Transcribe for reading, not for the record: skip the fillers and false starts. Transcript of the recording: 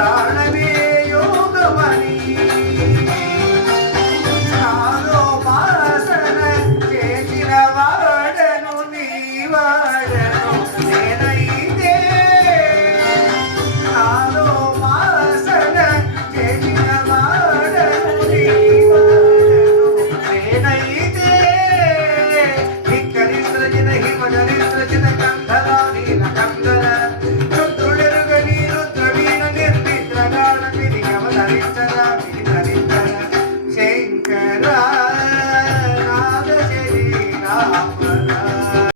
ప్రాణమే యోగమని నాలో వాసన చేసిన వాడను నీ వాడను నేనైతే నాలో వాసన చేసిన వాడను నీ వాడను నేనైతే హిక్కరిద్రజిన హిమజరిద్రజిన కంధరా నీల కంధర రుద్రుడెరుగని రుద్రవీణ నిర్మిత్రగాళ విధి అవతరించ